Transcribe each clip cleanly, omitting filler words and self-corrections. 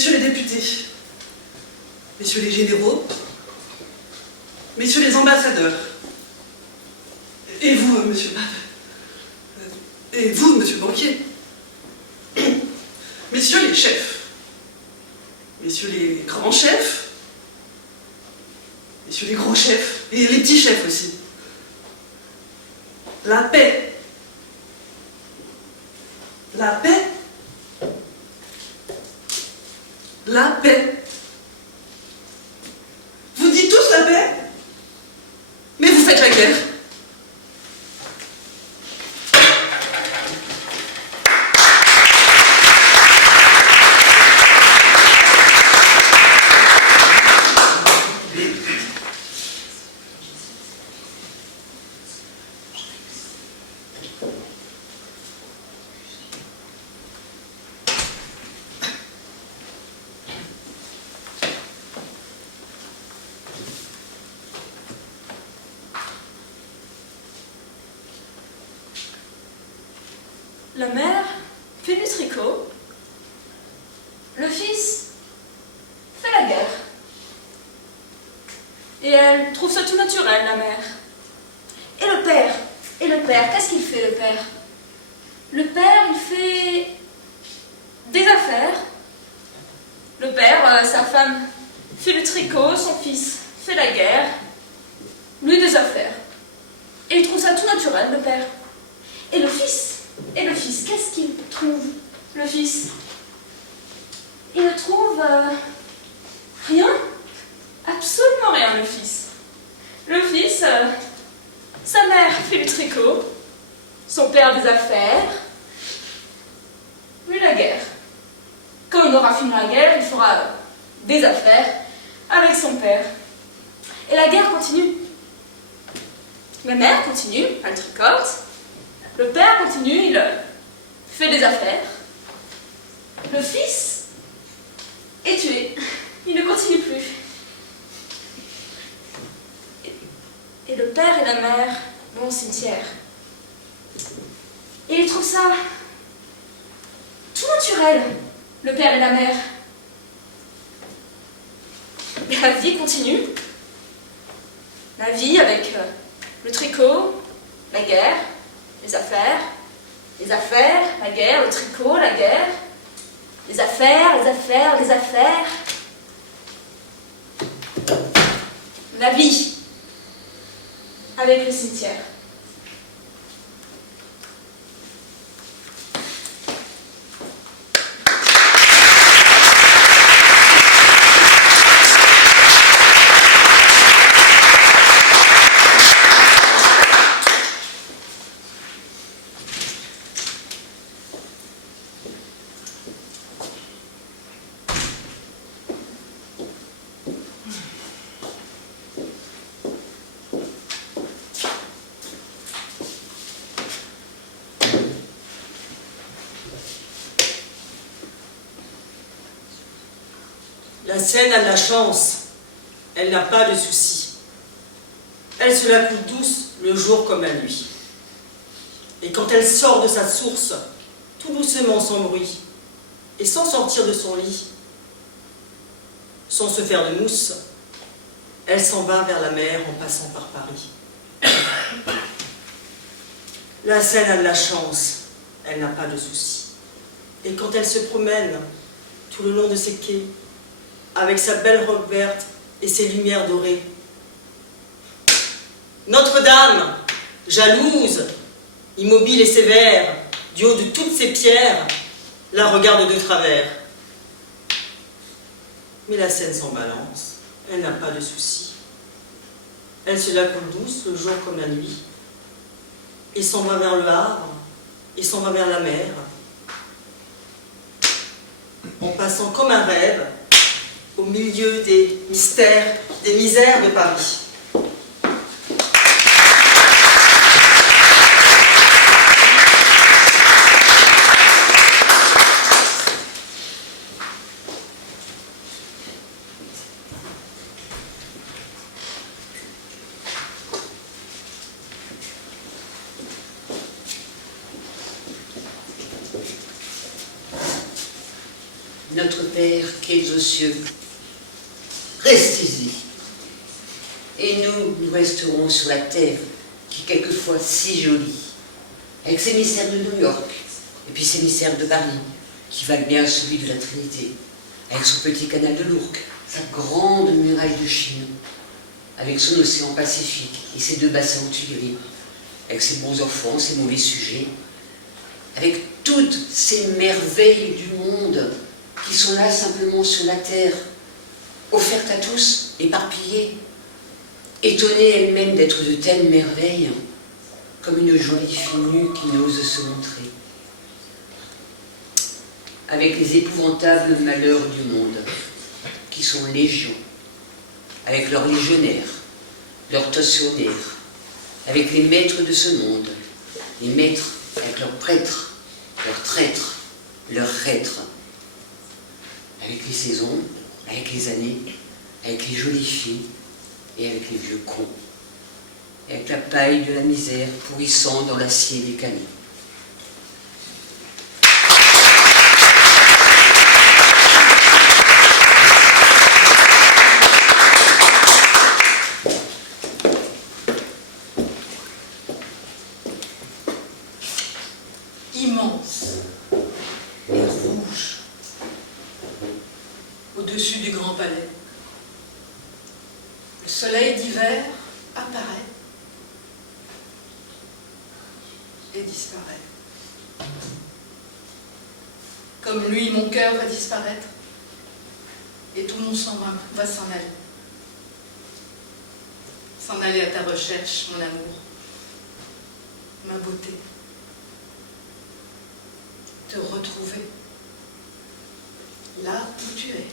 messieurs les députés, messieurs les généraux, messieurs les ambassadeurs, et vous, monsieur Pape, et vous, monsieur le banquier, messieurs les chefs, messieurs les grands chefs, messieurs les gros chefs, et les petits chefs aussi. La paix. La paix. La paix. Vous dites tous la paix, mais vous faites la guerre. La mère fait du tricot, le fils fait la guerre. Et elle trouve ça tout naturel, la mère. Et le père, qu'est-ce qu'il fait, le père? Le père, il fait des affaires. Le père, sa femme fait le tricot, son fils fait la guerre, lui des affaires. Et il trouve ça tout naturel, le père. Et le fils, qu'est-ce qu'il trouve, le fils? Il ne trouve rien, absolument rien, le fils. Le fils, sa mère fait le tricot, son père des affaires, lui la guerre. Quand on aura fini la guerre, il fera des affaires avec son père. Et la guerre continue. La mère continue, elle tricote. Le père continue, il fait des affaires. Le fils est tué. Il ne continue plus. Et le père et la mère vont au cimetière. Et ils trouvent ça tout naturel, le père et la mère. Et la vie continue. La vie avec le tricot, la guerre, les affaires, la guerre, le tricot, la guerre, les affaires, les affaires. La vie avec le cimetière. La scène a de la chance, elle n'a pas de soucis. Elle se la coule douce le jour comme la nuit. Et quand elle sort de sa source, tout doucement sans bruit, et sans sortir de son lit, sans se faire de mousse, elle s'en va vers la mer en passant par Paris. La scène a de la chance, elle n'a pas de soucis. Et quand elle se promène tout le long de ses quais, avec sa belle robe verte et ses lumières dorées. Notre-Dame, jalouse, immobile et sévère, du haut de toutes ses pierres, la regarde de travers. Mais la Seine s'en balance, elle n'a pas de soucis. Elle se la coule douce le jour comme la nuit, et s'en va vers le Havre, et s'en va vers la mer, en passant comme un rêve, au milieu des mystères, des misères de Paris. notre Père qui es aux cieux, restez-y. Et nous resterons sur la terre, qui est quelquefois si jolie, avec ses mystères de New York, et puis ses mystères de Paris, qui valent bien celui de la Trinité, avec son petit canal de l'Ourcq, sa grande muraille de Chine, avec son océan Pacifique et ses 2 bassins aux Tuileries, avec ses bons enfants, ses mauvais sujets, avec toutes ces merveilles du monde qui sont là simplement sur la terre, offertes à tous, éparpillées, étonnée elle-même d'être de telles merveilles, comme une jolie fille nue qui n'ose se montrer. Avec les épouvantables malheurs du monde, qui sont légions, avec leurs légionnaires, leurs tortionnaires, avec les maîtres de ce monde, les maîtres avec leurs prêtres, leurs traîtres, leurs reîtres, avec les saisons, avec les années, avec les jolies filles et avec les vieux cons, et avec la paille de la misère pourrissant dans l'acier des canons. Immense et rouge, au-dessus du Grand Palais. Le soleil d'hiver apparaît et disparaît. Comme lui, mon cœur va disparaître et tout mon sang va s'en aller. S'en aller à ta recherche, mon amour, ma beauté. Te retrouver là où tu es.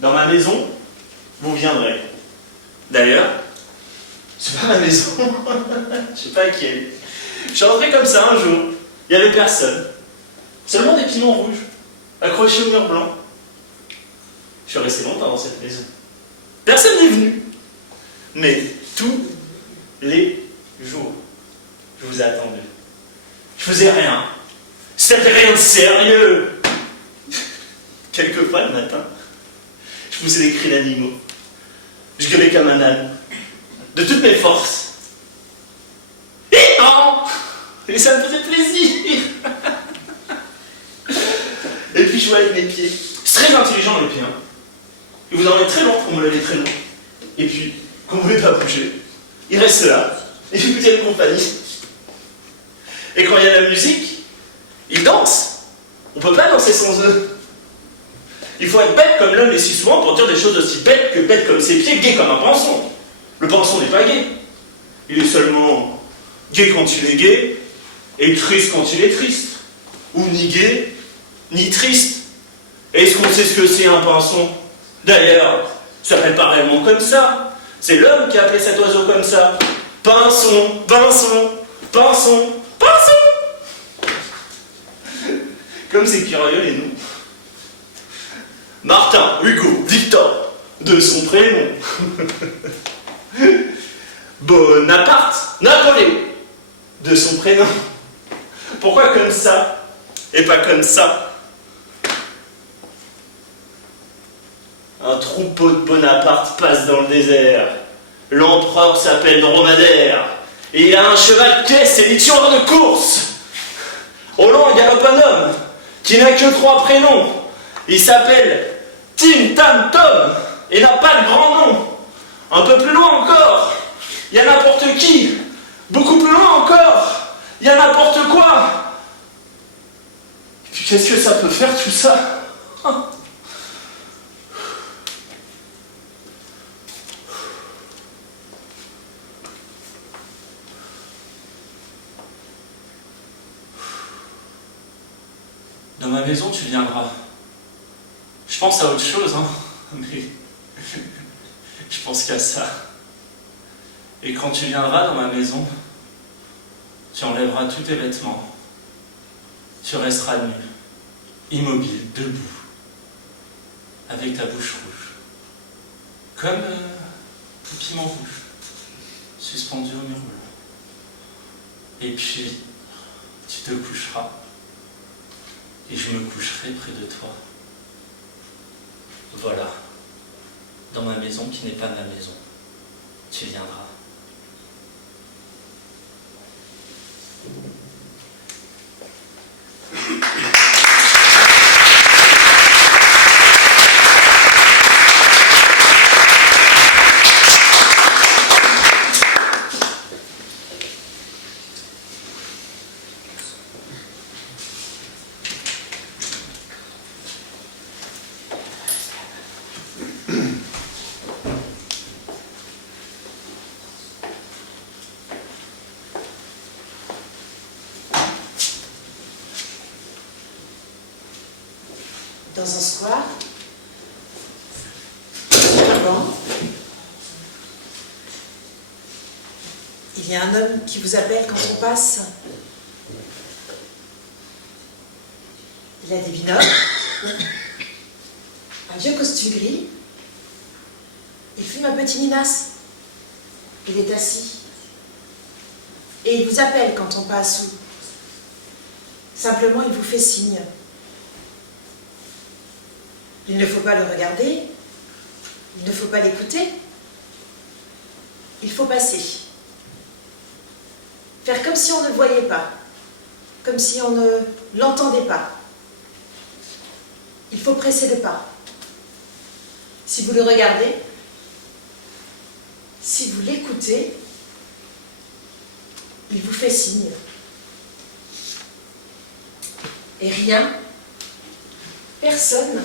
Dans ma maison, vous viendrez. D'ailleurs, c'est pas ma maison. Je sais pas à qui elle est. Je suis rentré comme ça un jour. Il n'y avait personne. Seulement des pinons rouges, accrochés au mur blanc. Je suis resté longtemps dans cette maison. Personne n'est venu. Mais tous les jours, je vous ai attendu. Je faisais rien. C'était rien de sérieux. Quelquefois le matin, je poussais des cris d'animaux. Je gueulais comme un âne. De toutes mes forces. Et non! Et ça me faisait plaisir. Et puis je jouais avec mes pieds. C'est très intelligent le pied. Hein. Et vous en avez très long pour me lever très long. Et puis, quand vous ne pouvez pas bouger, il reste là. Et puis vous tiennent compagnie. Et quand il y a la musique, ils dansent. On ne peut pas danser sans eux. Il faut être bête comme l'homme est si souvent pour dire des choses aussi bêtes que bêtes comme ses pieds, gai comme un pinson. Le pinson n'est pas gai. Il est seulement gai quand il est gai et triste quand il est triste. Ou ni gai, ni triste. Est-ce qu'on sait ce que c'est un pinson? D'ailleurs, ça s'appelle pas réellement comme ça. C'est l'homme qui a appelé cet oiseau comme ça. Pinson, pinson, pinson, pinson. Comme c'est curieux les noms. Martin, Hugo, Victor, de son prénom. Bonaparte, Napoléon, de son prénom. Pourquoi comme ça et pas comme ça? Un troupeau de Bonaparte passe dans le désert. L'empereur s'appelle Dromadaire. Et il a un cheval de caisse et il tue hors de course. Au long, il galope un homme qui n'a que 3 prénoms. Il s'appelle Tim Tam Tom et n'a pas de grand nom. Un peu plus loin encore, il y a n'importe qui. Beaucoup plus loin encore, il y a n'importe quoi. Et puis qu'est-ce que ça peut faire tout ça? Dans ma maison, tu viendras. Je pense à autre chose, hein, mais je pense qu'à ça. Et quand tu viendras dans ma maison, tu enlèveras tous tes vêtements. Tu resteras nu, immobile, debout, avec ta bouche rouge, comme un piment rouge, suspendu au mur blanc. Et puis, tu te coucheras. Et je me coucherai près de toi. Voilà, dans ma maison qui n'est pas ma maison, tu viendras. Dans un square, sur un banc, il y a un homme qui vous appelle quand on passe. Il a des binocles, un vieux costume gris, il fume un petit Minas, il est assis, et il vous appelle quand on passe ou simplement il vous fait signe. Il ne faut pas le regarder, il ne faut pas l'écouter, il faut passer. Faire comme si on ne le voyait pas, comme si on ne l'entendait pas. Il faut presser le pas. Si vous le regardez, si vous l'écoutez, il vous fait signe. Et rien, personne ne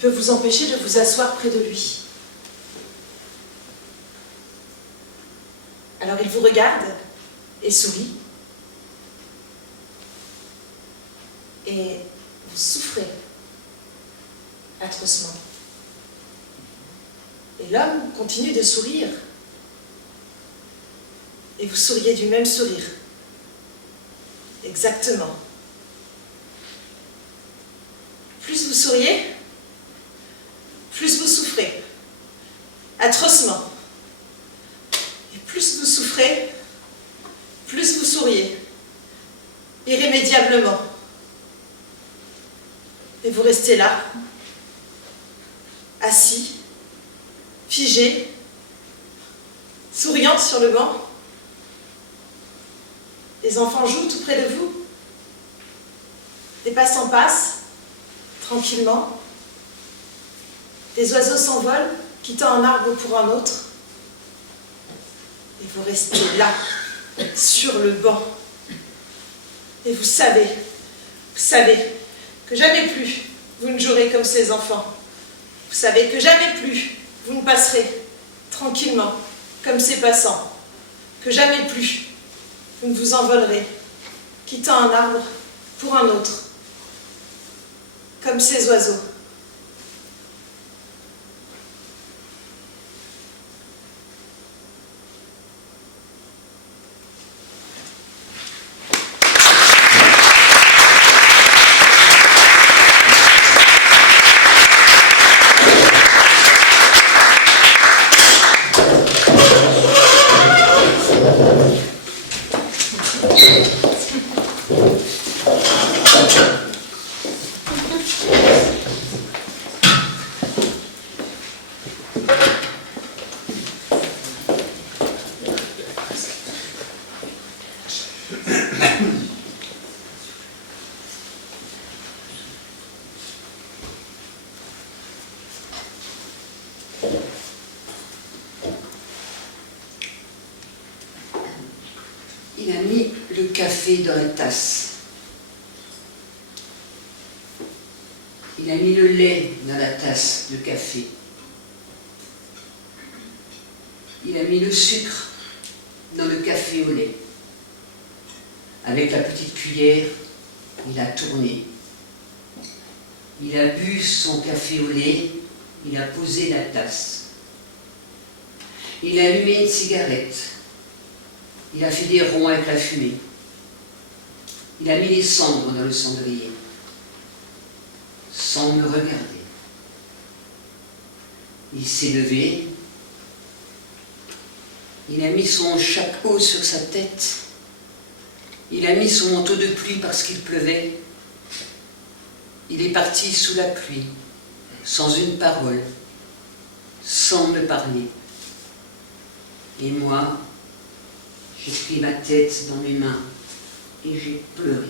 peut vous empêcher de vous asseoir près de lui. Alors il vous regarde et sourit. Et vous souffrez atrocement. Et l'homme continue de sourire. Et vous souriez du même sourire. Exactement. Plus vous souriez, plus vous souffrez, atrocement. Et plus vous souffrez, plus vous souriez, irrémédiablement. Et vous restez là, assis, figé, souriant sur le banc. Les enfants jouent tout près de vous. Des passants passent, tranquillement. Des oiseaux s'envolent, quittant un arbre pour un autre. Et vous restez là, sur le banc. Et vous savez que jamais plus vous ne jouerez comme ces enfants. Vous savez que jamais plus vous ne passerez tranquillement comme ces passants. Que jamais plus vous ne vous envolerez, quittant un arbre pour un autre, comme ces oiseaux. Il a mis le café dans la tasse. Il a mis le lait dans la tasse de café. Il a mis le sucre dans le café au lait. Avec la petite cuillère, il a tourné. Il a bu son café au lait, il a posé la tasse. Il a allumé une cigarette. Il a fait des ronds avec la fumée. Il a mis les cendres dans le cendrier, sans me regarder. Il s'est levé. Il a mis son chapeau sur sa tête. Il a mis son manteau de pluie parce qu'il pleuvait. Il est parti sous la pluie, sans une parole, sans me parler. Et moi, j'ai pris ma tête dans mes mains et j'ai pleuré.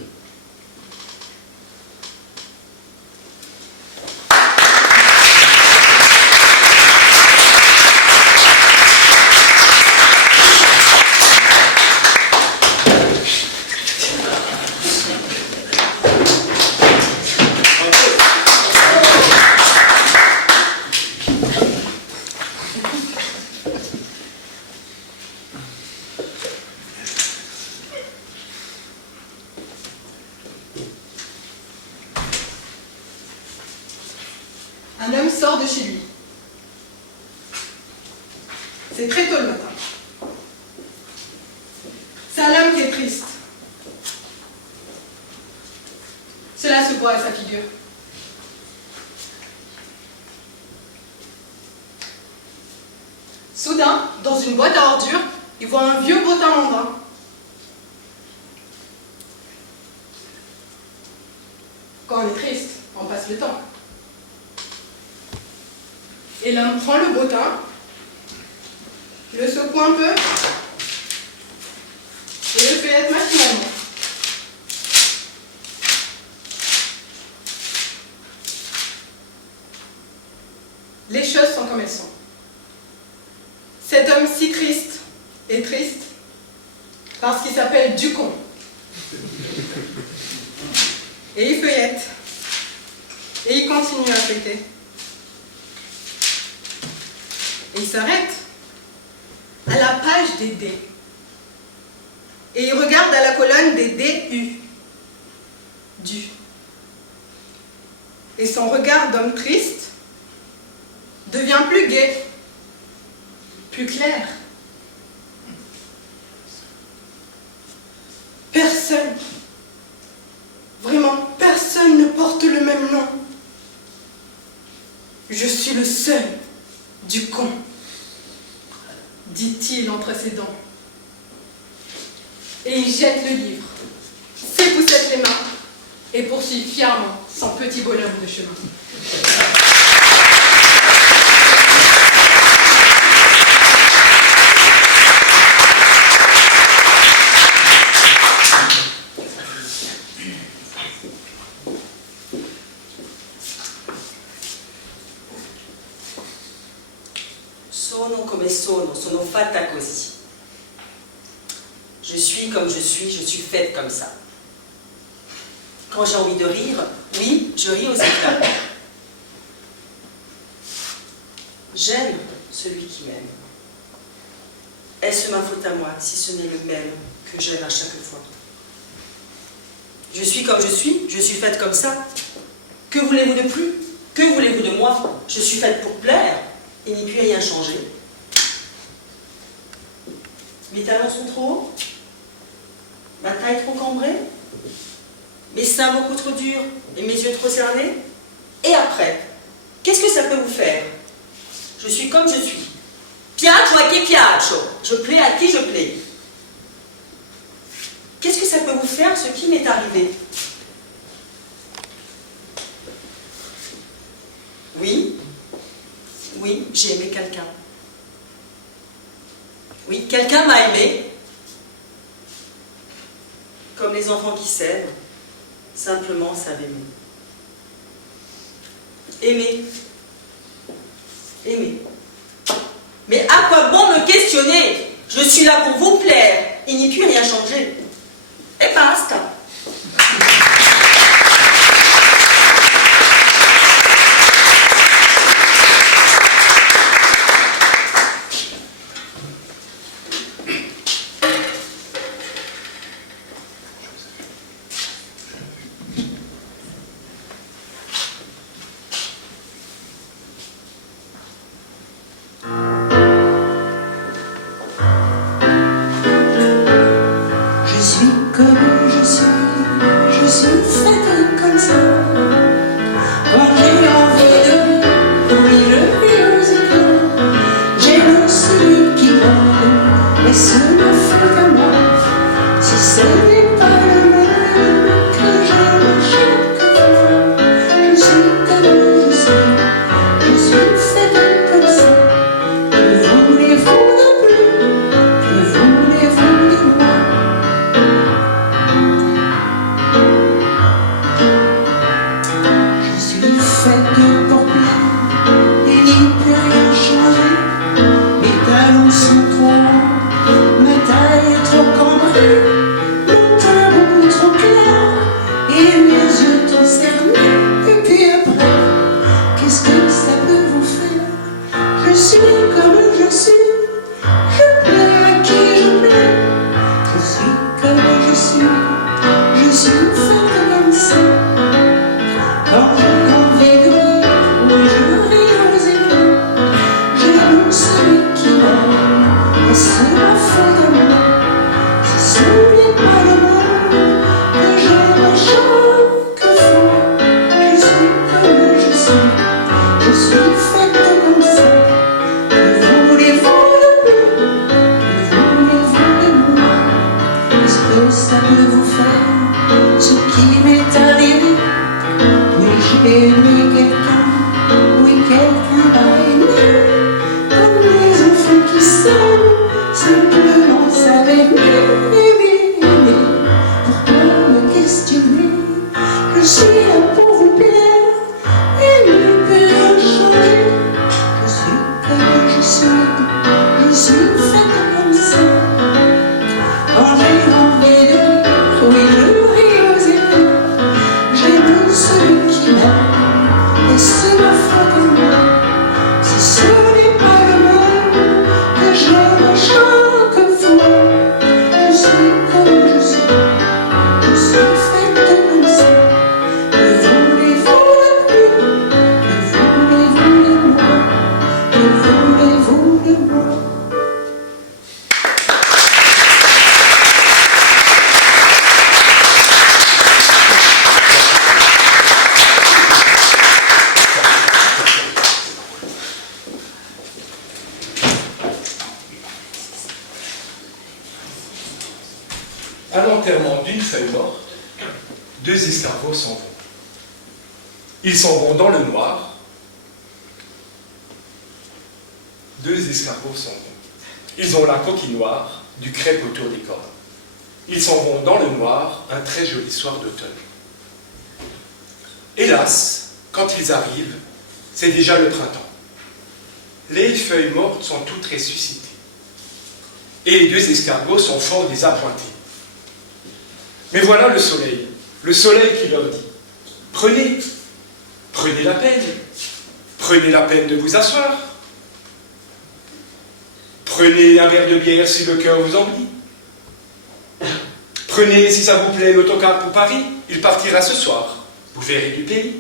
Un homme sort de chez lui. C'est très tôt le matin. C'est un homme qui est triste. Cela se voit à sa figure. Soudain, dans une boîte à ordures, il voit un vieux bottin mandin. Quand on est triste, on passe le temps. Et l'homme prend le bottin, le secoue un peu et le feuillette machinalement. Les choses sont comme elles sont. Cet homme si triste est triste parce qu'il s'appelle Ducon. Et il feuillette. Et il continue à feuilleter. Et il s'arrête à la page des D. Et il regarde à la colonne des DU. Du. Et son regard d'homme triste devient plus gai, plus clair. Personne, vraiment personne ne porte le même nom. Je suis le seul Ducon, dit-il entre ses dents. Et il jette le livre, s'époussette les mains et poursuit fièrement son petit bonhomme de chemin. Sono come sono fatta così. Je suis comme je suis faite comme ça. Quand j'ai envie de rire, oui, je ris aux éclats. J'aime celui qui m'aime. Est-ce ma faute à moi si ce n'est le même que j'aime à chaque fois? Je suis comme je suis faite comme ça. Que voulez-vous de plus? Que voulez-vous de moi? Je suis faite pour plaire. Il n'y peut rien changer. Mes talons sont trop hauts, ma taille trop cambrée, mes seins beaucoup trop durs et mes yeux trop cernés. Et après, qu'est-ce que ça peut vous faire? Je suis comme je suis. Piaccio a chi piaccio. Je plais à qui je plais. qu'est-ce que ça peut vous faire, ce qui m'est arrivé? Oui, oui, j'ai aimé quelqu'un. Oui, quelqu'un m'a aimé. Comme les enfants qui s'aiment, simplement savent aimer. Aimer. Aimer. Mais à quoi bon me questionner? Je suis là pour vous plaire. Il n'y peut rien changer. Et basta. À l'enterrement d'une feuille morte, deux escargots s'en vont. Ils s'en vont dans le noir. Deux escargots s'en vont. Ils ont la coquille noire, du crêpe autour des cornes. Ils s'en vont dans le noir, un très joli soir d'automne. Hélas, quand ils arrivent, c'est déjà le printemps. Les feuilles mortes sont toutes ressuscitées. Et les deux escargots sont fort désappointés. Mais voilà le soleil qui leur dit « Prenez la peine de vous asseoir. Prenez un verre de bière si le cœur vous envie. Prenez, si ça vous plaît, l'autocar pour Paris, il partira ce soir, vous verrez du pays.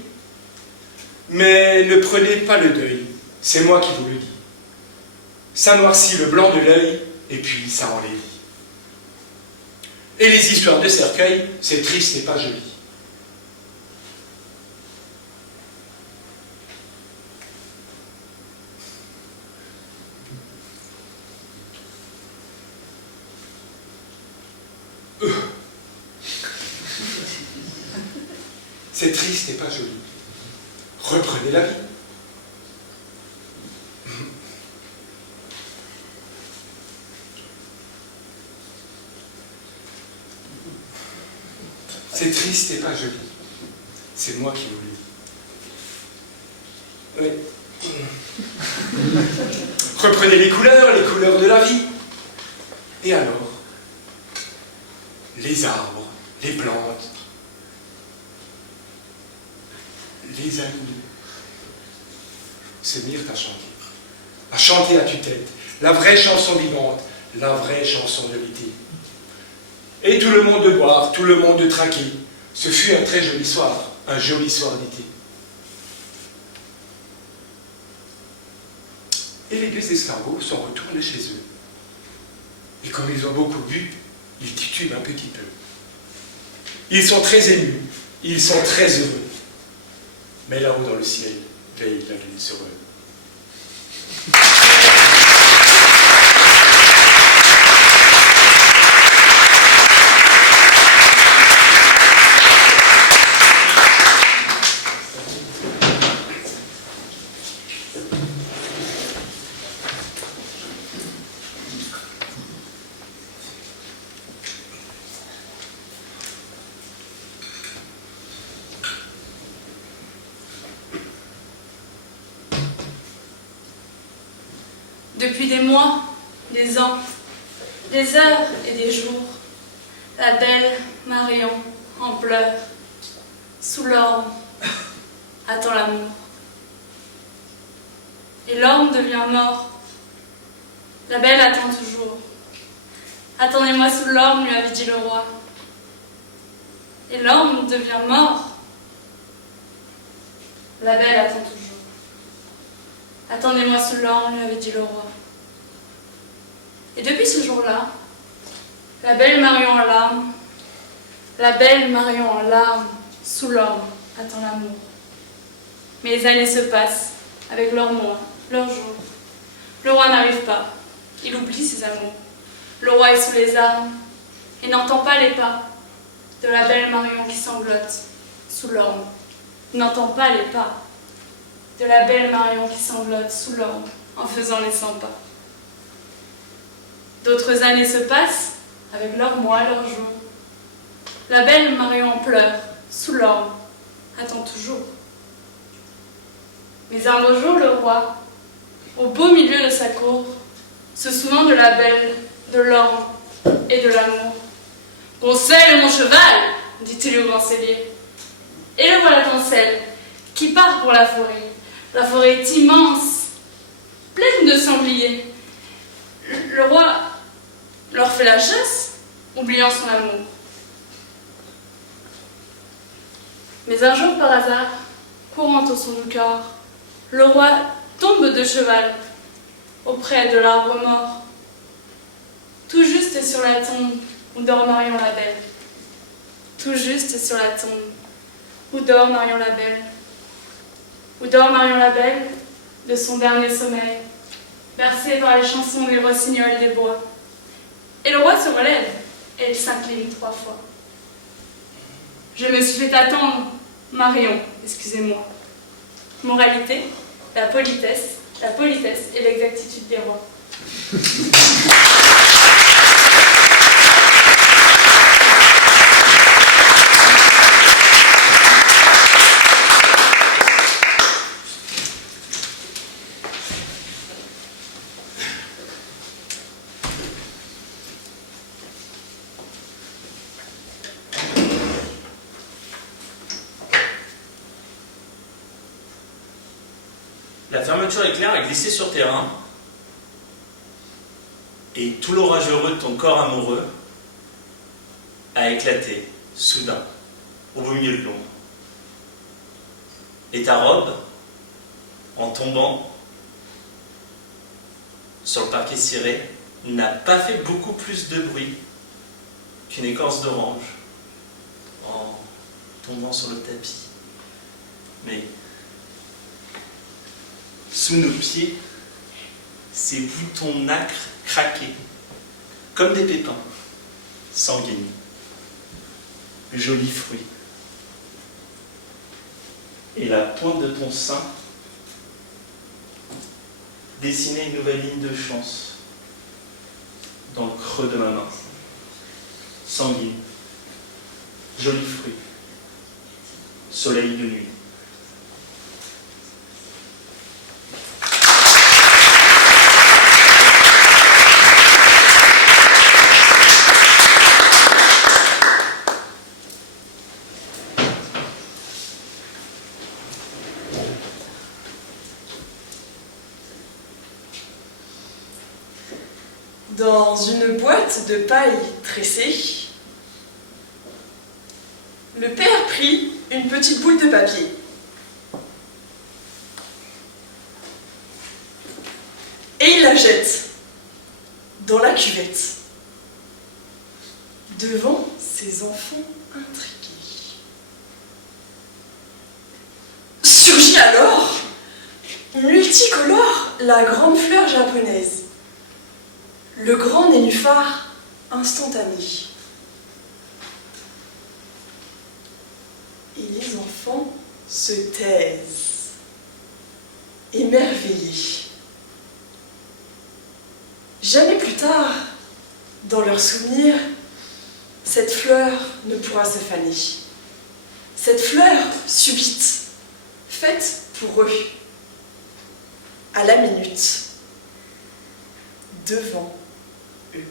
Mais ne prenez pas le deuil, c'est moi qui vous le dis. Ça noircit le blanc de l'œil, et puis ça enlève. Et les histoires de cercueil, c'est triste et pas joli. C'est triste et pas joli. Reprenez la vie. C'est triste et pas joli. C'est moi qui l'oublie. Oui. Reprenez les couleurs de la vie. Et alors, les arbres, les plantes, les animaux se mirent à chanter à tue-tête, la vraie chanson vivante, la vraie chanson de l'été. Et tout le monde de boire, tout le monde de trinquer. Ce fut un très joli soir, un joli soir d'été. Et les deux escargots sont retournés chez eux. Et comme ils ont beaucoup bu, ils titubent un petit peu. Ils sont très émus, ils sont très heureux. Mais là-haut dans le ciel, veille la lune sur eux. Depuis des mois, des ans, des heures et des jours, la belle Marion, en pleurs, sous l'orme, attend l'amour. Et l'orme devient mort. La belle attend toujours. Attendez-moi sous l'orme, lui avait dit le roi. Et l'orme devient mort. La belle attend toujours. Attendez-moi sous l'orme, lui avait dit le roi. Et depuis ce jour-là, la belle Marion en larmes, la belle Marion en larmes, sous l'orme, attend l'amour. Mais les années se passent, avec leurs mois, leurs jours. Le roi n'arrive pas, il oublie ses amours. Le roi est sous les armes, et n'entend pas les pas de la belle Marion qui sanglote, sous l'orme. Il n'entend pas les pas de la belle Marion qui sanglote sous l'orme en faisant les 100 pas. D'autres années se passent avec leurs mois, leurs jours. La belle Marion pleure sous l'orme, attend toujours. Mais un beau jour, le roi, au beau milieu de sa cour, se souvint de la belle, de l'orme et de l'amour. « Conseil, mon cheval !» dit-il au grand cellier. Et le voilà Tancelle, qui part pour la forêt. La forêt est immense, pleine de sangliers. Le roi leur fait la chasse, oubliant son amour. Mais un jour, par hasard, courant au son du corps, le roi tombe de cheval auprès de l'arbre mort, tout juste sur la tombe où dort Marion la belle. Tout juste sur la tombe où dort Marion la belle. Où dort Marion la belle de son dernier sommeil, bercée par les chansons des rossignols des bois. Et le roi se relève et il s'incline 3 fois. Je me suis fait attendre, Marion, excusez-moi. Moralité, la politesse et l'exactitude des rois. La fermeture éclair a glissé sur terrain, et tout l'orage heureux de ton corps amoureux a éclaté, soudain, au beau milieu de l'ombre. Et ta robe, en tombant sur le parquet ciré, n'a pas fait beaucoup plus de bruit qu'une écorce d'orange en tombant sur le tapis. Mais sous nos pieds, ces boutons nacres craquaient, comme des pépins sanguinés. Jolis fruits. et la pointe de ton sein dessiner une nouvelle ligne de chance dans le creux de ma main. Sanguine, joli fruit, soleil de nuit. Dans une boîte de paille tressée, le père prit une petite boule de papier. Et il la jette dans la cuvette, devant ses enfants intrigués. Surgit alors, multicolore, la grande fleur japonaise, le grand nénuphar instantané. Et les enfants se taisent, émerveillés. Jamais plus tard, dans leurs souvenirs, cette fleur ne pourra se faner. Cette fleur subite, faite pour eux, à la minute, devant eux.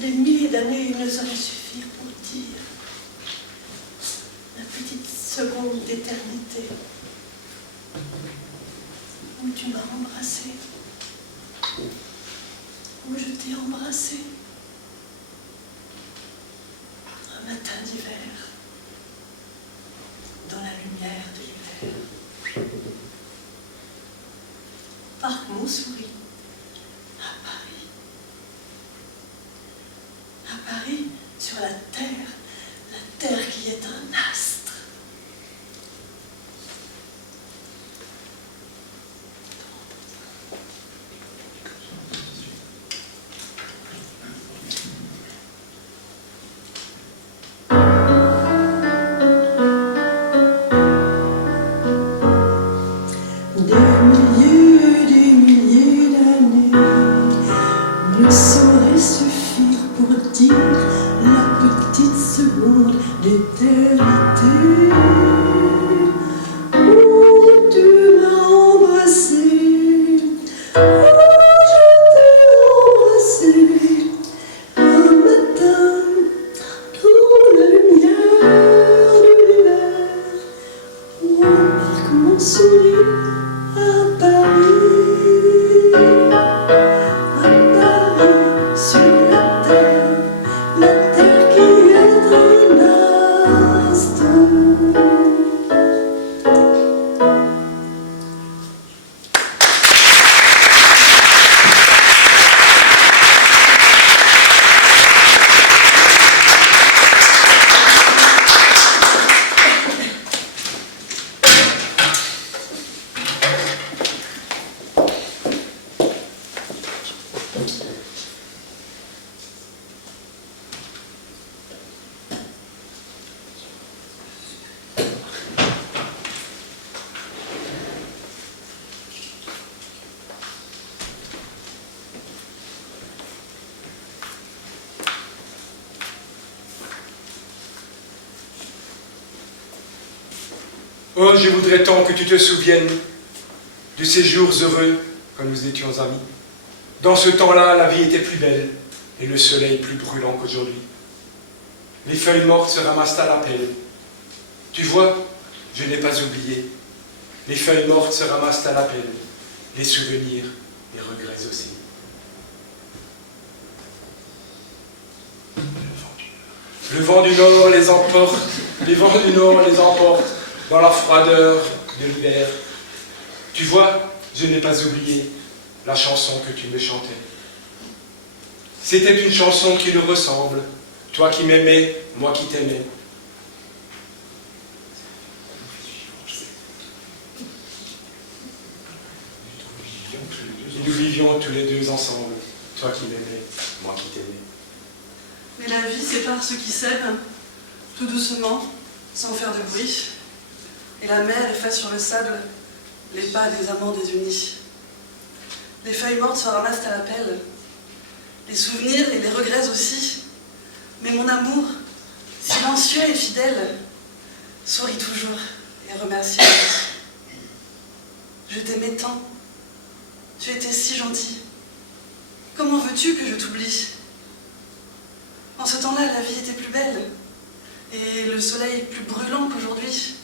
Des milliers d'années ne sauraient suffire pour dire la petite seconde d'éternité où tu m'as embrassé, où je t'ai embrassé, un matin d'hiver, dans la lumière de l'hiver. Parc Montsouris, à Paris. À Paris, sur la terre qui est un astre. Des milliers d'années ne sauraient suffire pour dire la petite seconde d'éternité où tu m'as embrassé, où je t'ai embrassé, un matin dans la lumière de l'hiver, où on pique mon sourire à Paris, sur la terre qui est un astre. Oh, je voudrais tant que tu te souviennes de ces jours heureux quand nous étions amis. Dans ce temps-là, la vie était plus belle et le soleil plus brûlant qu'aujourd'hui. Les feuilles mortes se ramassent à la pelle. Tu vois, je n'ai pas oublié. Les feuilles mortes se ramassent à la pelle. Les souvenirs, les regrets aussi. Le vent du Nord les emporte, les vents du Nord les emportent dans la froideur de l'hiver. Tu vois, je n'ai pas oublié la chanson que tu me chantais. C'était une chanson qui nous ressemble, toi qui m'aimais, moi qui t'aimais. Et nous vivions tous les deux ensemble, toi qui m'aimais, moi qui t'aimais. Mais la vie sépare ceux qui s'aiment, tout doucement, sans faire de bruit. Et la mer efface sur le sable les pas des amants désunis. Les feuilles mortes se ramassent à la pelle, les souvenirs et les regrets aussi. Mais mon amour, silencieux et fidèle, sourit toujours et remercie la vie. Je t'aimais tant, tu étais si gentil. Comment veux-tu que je t'oublie ? En ce temps-là, la vie était plus belle, et le soleil plus brûlant qu'aujourd'hui.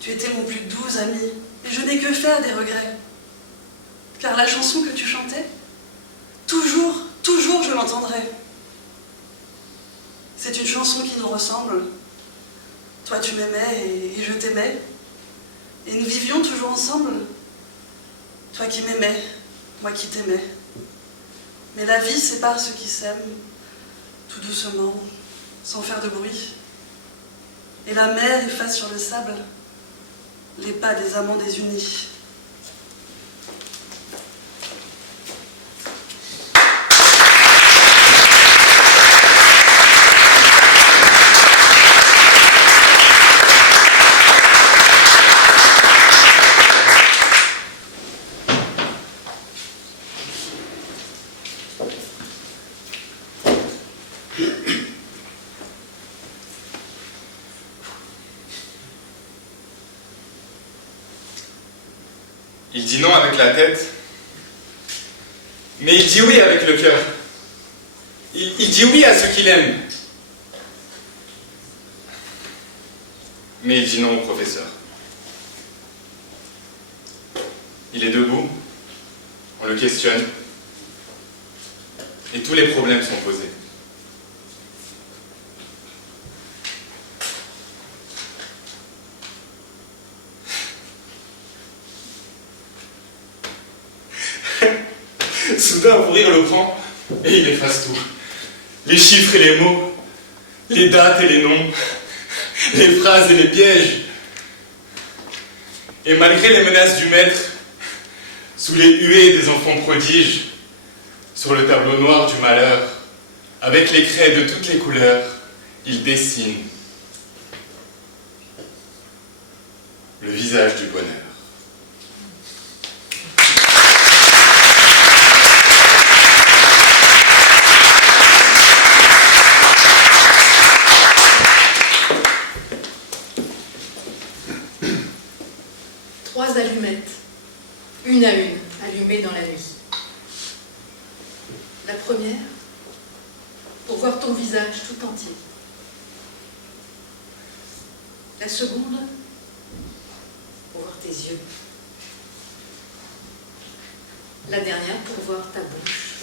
Tu étais mon plus doux ami, et je n'ai que faire des regrets. Car la chanson que tu chantais, toujours, toujours je l'entendrai. C'est une chanson qui nous ressemble. Toi tu m'aimais et je t'aimais, et nous vivions toujours ensemble. Toi qui m'aimais, moi qui t'aimais. Mais la vie sépare ceux qui s'aiment, tout doucement, sans faire de bruit. Et la mer efface sur le sable les pas des amants désunis. Il dit non avec la tête, mais il dit oui avec le cœur. Il dit oui à ce qu'il aime. Mais il dit non au professeur. Il est debout, on le questionne, et tous les problèmes sont posés. Soudain, un fou rire le prend et il efface tout. Les chiffres et les mots, les dates et les noms, les phrases et les pièges. Et malgré les menaces du maître, sous les huées des enfants prodiges, sur le tableau noir du malheur, avec les craies de toutes les couleurs, il dessine le visage du bonheur. Trois allumettes, une à une, allumées dans la nuit. La première, pour voir ton visage tout entier. La seconde, pour voir tes yeux. La dernière, pour voir ta bouche.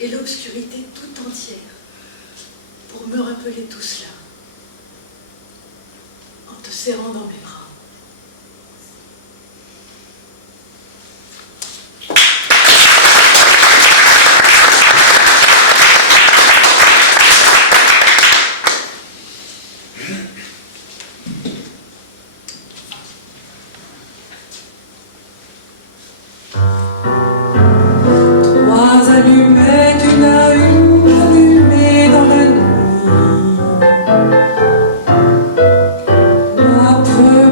Et l'obscurité tout entière, pour me rappeler tout cela. En te serrant dans mes bras. Trois allumettes, une à une, allumées dans la nuit. La première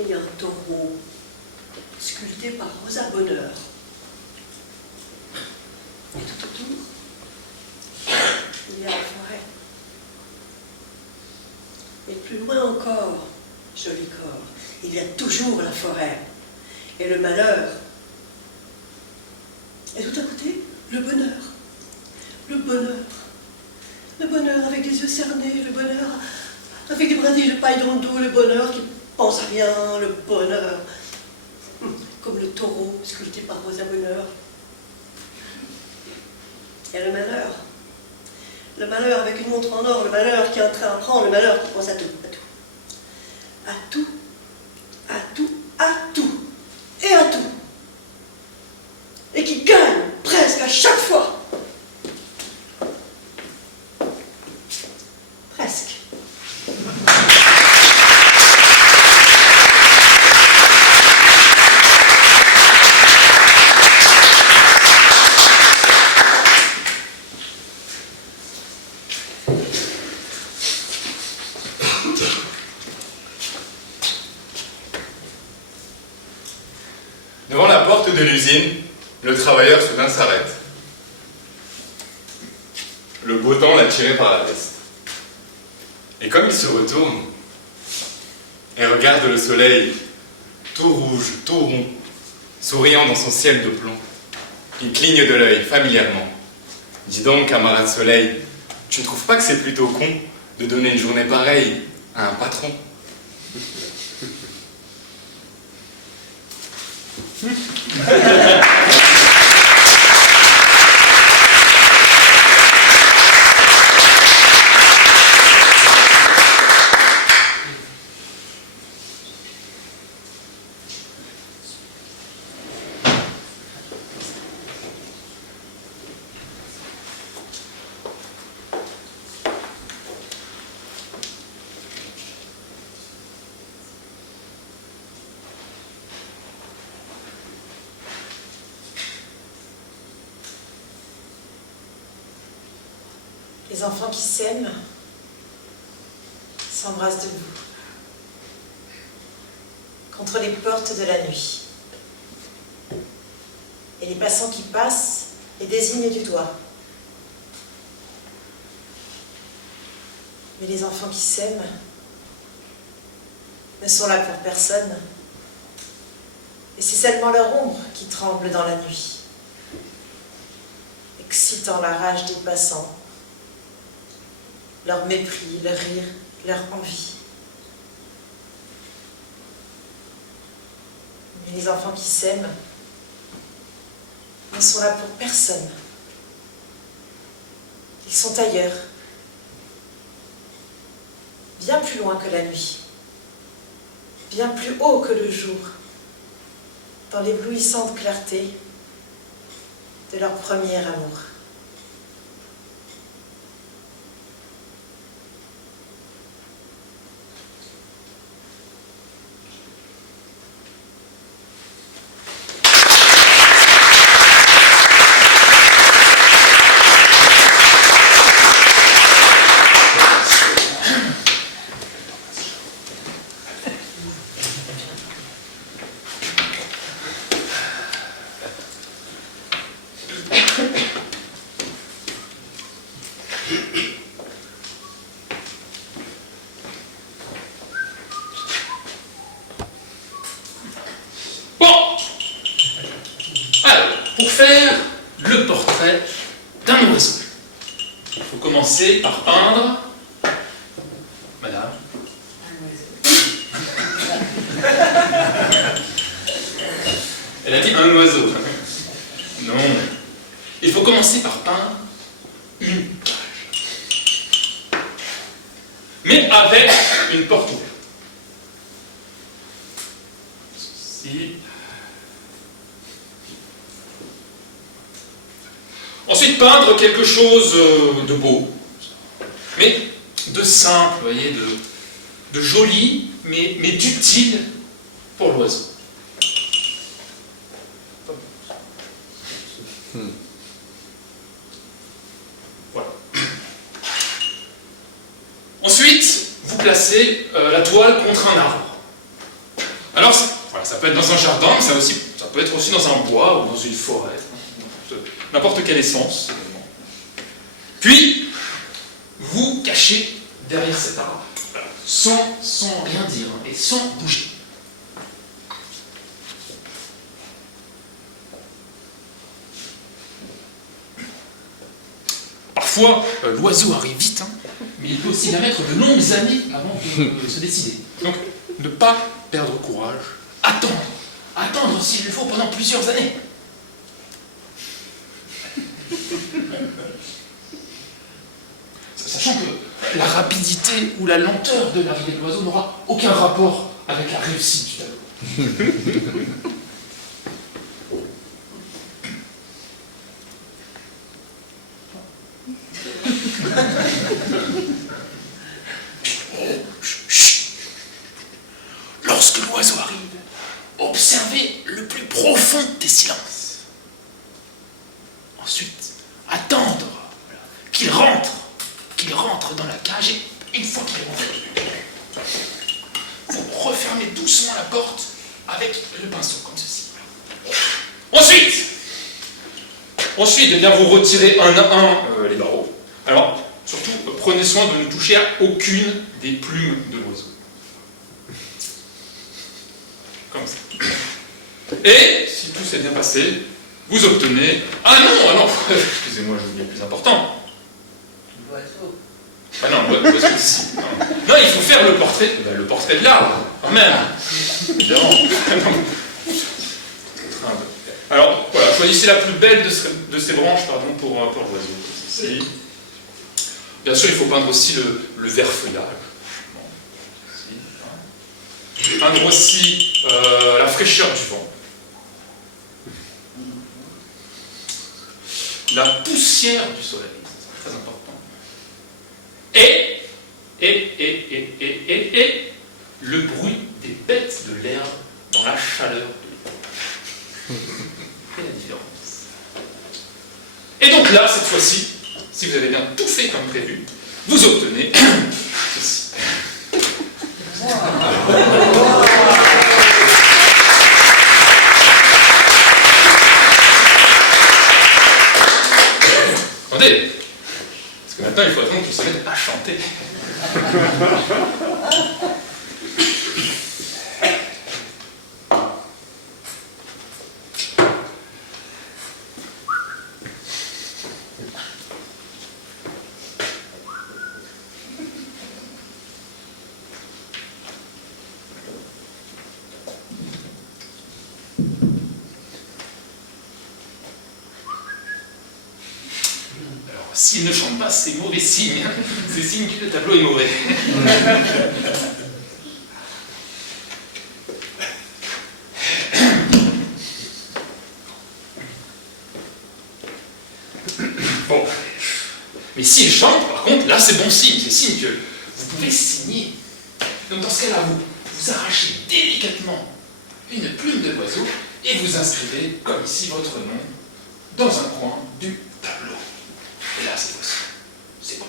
il y a un taureau sculpté par Rosa Bonheur. Et tout autour, il y a la forêt. Et plus loin encore, joli corps, il y a toujours la forêt. Et le malheur. Et tout à côté, le bonheur. Le bonheur. Le bonheur avec les yeux cernés, le bonheur avec des brindilles de paille dans le dos, le bonheur qui pense à rien, le bonheur. Comme le taureau sculpté par Rosa Bonheur. Et le malheur. Le malheur avec une montre en or, le malheur qui est en train de prendre, le malheur qui pense à tout, à tout. À tout, à tout, à tout, et à tout. Et qui gagne presque à chaque fois. Presque. Devant la porte de l'usine, le travailleur soudain s'arrête. Le beau temps l'a tiré par la veste. Et comme il se retourne et regarde le soleil tout rouge, tout rond, souriant dans son ciel de plomb, il cligne de l'œil familièrement. Dis donc, camarade soleil, tu ne trouves pas que c'est plutôt con de donner une journée pareille à un patron? Les enfants qui s'aiment s'embrassent debout, contre les portes de la nuit. Et les passants qui passent les désignent du doigt. Mais les enfants qui s'aiment ne sont là pour personne. Et c'est seulement leur ombre qui tremble dans la nuit, excitant la rage des passants, leur mépris, leur rire, leur envie. Mais les enfants qui s'aiment ne sont là pour personne. Ils sont ailleurs, bien plus loin que la nuit, bien plus haut que le jour, dans l'éblouissante clarté de leur premier amour. Pour faire le portrait d'un oiseau, il faut commencer par peindre, madame, elle a dit un oiseau. Non, il faut commencer par peindre une cage, mais avec une porte ouverte. Ceci. Ensuite, peindre quelque chose de beau, mais de simple, vous voyez, de joli, mais d'utile pour l'oiseau. Voilà. Ensuite, vous placez la toile contre un arbre. Alors, voilà, ça peut être dans un jardin, mais ça peut être aussi dans un bois ou dans une forêt. N'importe quelle essence. Puis, vous cachez derrière cet arbre, sans rien dire, et sans bouger. Parfois, l'oiseau arrive vite, mais il peut aussi la mettre de longues années avant de se décider. Donc, ne pas perdre courage, attendre s'il le faut pendant plusieurs années. Sachant que la rapidité ou la lenteur de l'arrivée de l'oiseau n'aura aucun rapport avec la réussite du tableau. Lorsque l'oiseau arrive, observez le plus profond des silences. Ensuite, attendre qu'il rentre dans la cage, et une fois qu'il est rentré, vous refermez doucement la porte avec le pinceau, comme ceci. Ensuite, eh bien, vous retirez un à un les barreaux. Alors, surtout, prenez soin de ne toucher à aucune des plumes de l'oiseau. Comme ça. Et, si tout s'est bien passé, vous obtenez... Ah non, excusez-moi, j'ai oublié le plus important. L'oiseau. Ah non, l'oiseau ici. Non, il faut faire le portrait de l'arbre, quand même. Évidemment. Alors, voilà, choisissez la plus belle de ces branches pour l'oiseau. Ici. Bien sûr, il faut peindre aussi le vert feuillage. Peindre aussi la fraîcheur du vent. La poussière du soleil, c'est très important. Et le bruit des bêtes de l'herbe dans la chaleur de l'été. Et la différence. Et donc là, cette fois-ci, si vous avez bien tout fait comme prévu, vous obtenez ceci. Attendez, parce que maintenant il faut attendre qu'ils se mettent à chanter. S'il ne chante pas, c'est mauvais signe. C'est signe que le tableau est mauvais. Bon. Mais s'il chante, par contre, là c'est bon signe. C'est signe que vous pouvez signer. Donc dans ce cas-là, vous arrachez délicatement une plume de l'oiseau et vous inscrivez, comme ici, votre nom dans un coin du tableau. Et là, cette fois-ci, c'est bon.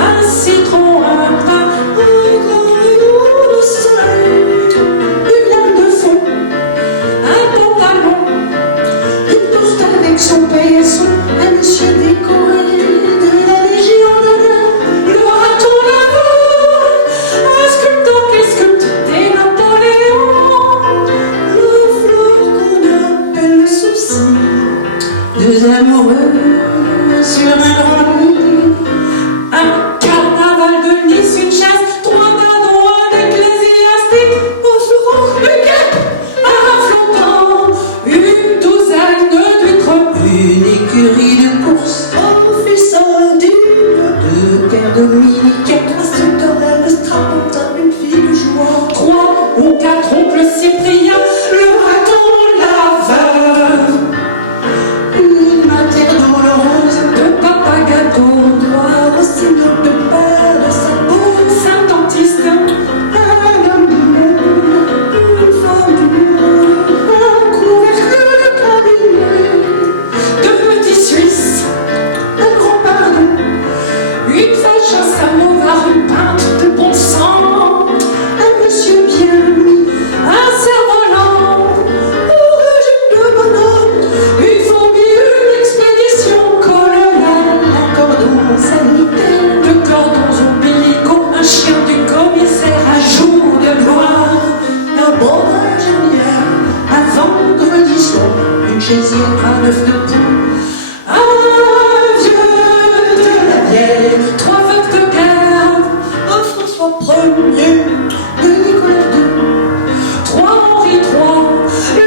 Un citron, un pain, un grand rayon de soleil. Jésus à neuf de tout. Un vieux de la vieille, trois veuves de guerre, un François Ier, deux Nicolas II, trois Henri III,